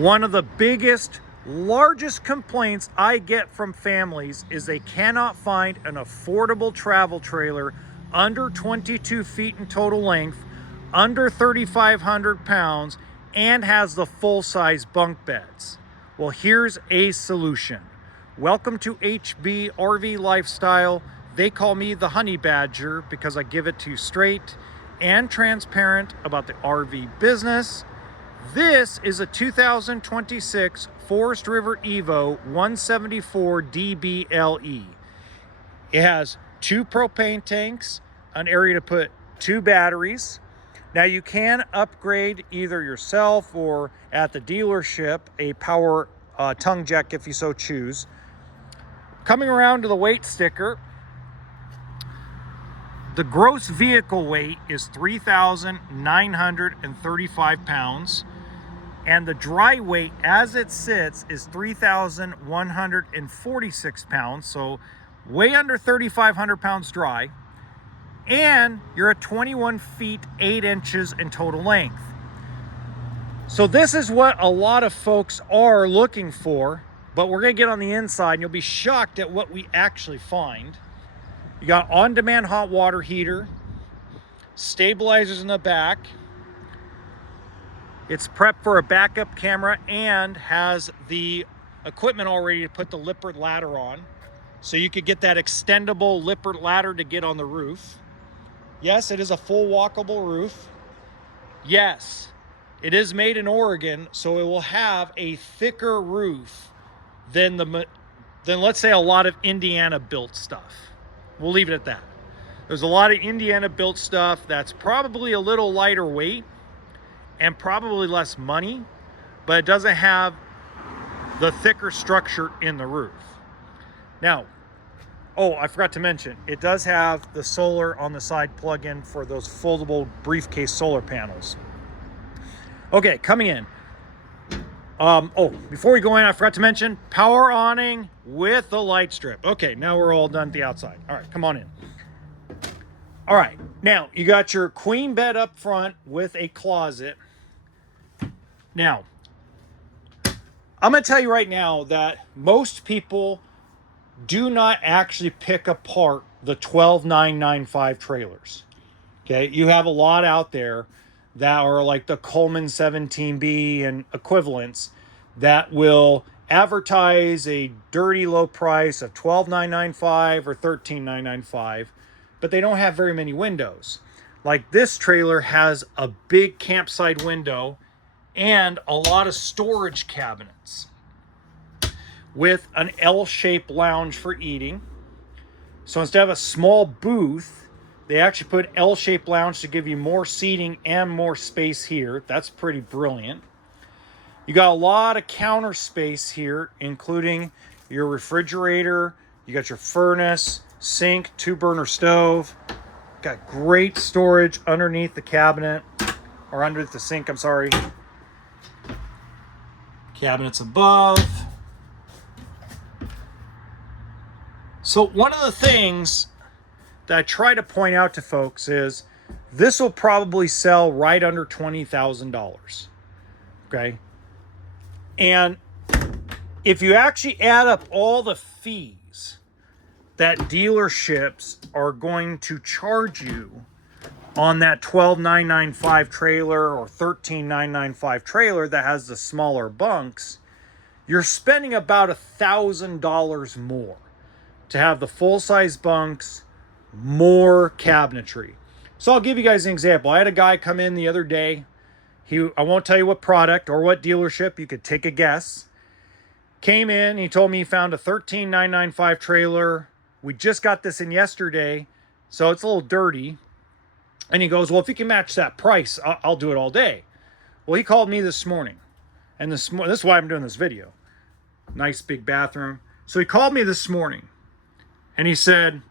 One of the biggest, largest complaints I get from families is they cannot find an affordable travel trailer under 22 feet in total length, under 3,500 pounds, and has the full-size bunk beds. Well, here's a solution. Welcome to HB RV Lifestyle. They call me the Honey Badger because I give it to you straight and transparent about the RV business. This is a 2026 Forest River EVO 174 DBLE. It has 2 propane tanks, an area to put 2 batteries. Now you can upgrade either yourself or at the dealership a power tongue jack if you so choose. Coming around to the weight sticker, the gross vehicle weight is 3,935 pounds, and the dry weight as it sits is 3,146 pounds, so way under 3,500 pounds dry, and you're at 21 feet 8 inches in total length. So this is what a lot of folks are looking for, but we're gonna get on the inside and you'll be shocked at what we actually find. You got on-demand hot water heater, stabilizers in the back. It's prepped for a backup camera and has the equipment already to put the Lippert ladder on. So you could get that extendable Lippert ladder to get on the roof. Yes, it is a full walkable roof. Yes, it is made in Oregon, so it will have a thicker roof than let's say a lot of Indiana built stuff. We'll leave it at that. There's a lot of Indiana built stuff that's probably a little lighter weight and probably less money, but it doesn't have the thicker structure in the roof. Now, oh, I forgot to mention, it does have the solar on the side plug-in for those foldable briefcase solar panels. Okay, coming in. Before we go in, I forgot to mention power awning with the light strip. Okay, now we're all done at the outside. All right, come on in. All right, now you got your queen bed up front with a closet. Now, I'm gonna tell you right now that most people do not actually pick apart the 12995 trailers. Okay, you have a lot out there that are like the Coleman 17B and equivalents that will advertise a dirty low price of $12,995 or $13,995, but they don't have very many windows. Like this trailer has a big campsite window and a lot of storage cabinets with an L-shaped lounge for eating. So instead of a small booth, they actually put L-shaped lounge to give you more seating and more space here. That's pretty brilliant. You got a lot of counter space here, including your refrigerator. You got your furnace, sink, 2-burner stove. Got great storage underneath the cabinet, or underneath the sink, I'm sorry. Cabinets above. So one of the things that I try to point out to folks is this will probably sell right under $20,000. Okay. And if you actually add up all the fees that dealerships are going to charge you on that $12,995 trailer or $13,995 trailer that has the smaller bunks, you're spending about $1,000 more to have the full-size bunks, more cabinetry. So I'll give you guys an example. I had a guy come in the other day. I won't tell you what product or what dealership, you could take a guess. Came in, he told me he found a $13,995 trailer. We just got this in yesterday, so it's a little dirty. And he goes, well, if you can match that price, I'll do it all day. Well, he called me this morning. And this is why I'm doing this video. Nice big bathroom. So he called me this morning and he said,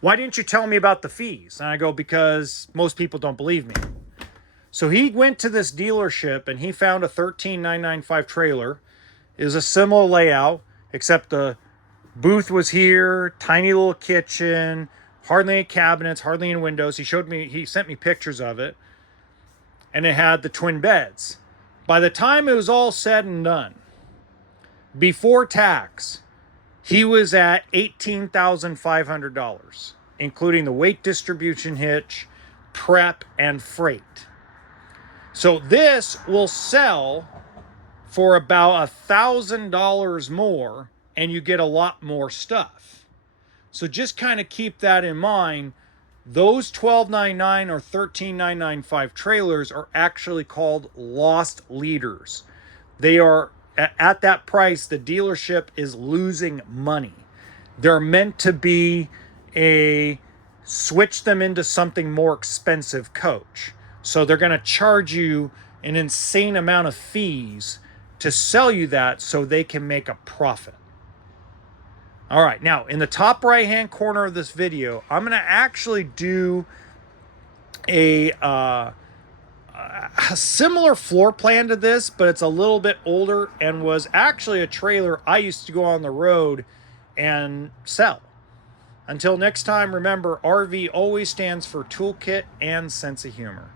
why didn't you tell me about the fees? And I go, because most people don't believe me. So he went to this dealership and he found a $13,995 trailer. It was a similar layout, except the booth was here, tiny little kitchen, hardly any cabinets, hardly any windows. He sent me pictures of it. And it had the twin beds. By the time it was all said and done, before tax, he was at $18,500, including the weight distribution hitch, prep, and freight. So this will sell for about $1,000 more, and you get a lot more stuff. So just kind of keep that in mind. Those $1,299 or $13,995 trailers are actually called lost leaders. They are, at that price, the dealership is losing money. They're meant to be switch them into something more expensive coach. So they're going to charge you an insane amount of fees to sell you that so they can make a profit. All right, now in the top right hand corner of this video, I'm going to actually do a similar floor plan to this, but it's a little bit older and was actually a trailer I used to go on the road and sell. Until next time, remember, RV always stands for toolkit and sense of humor.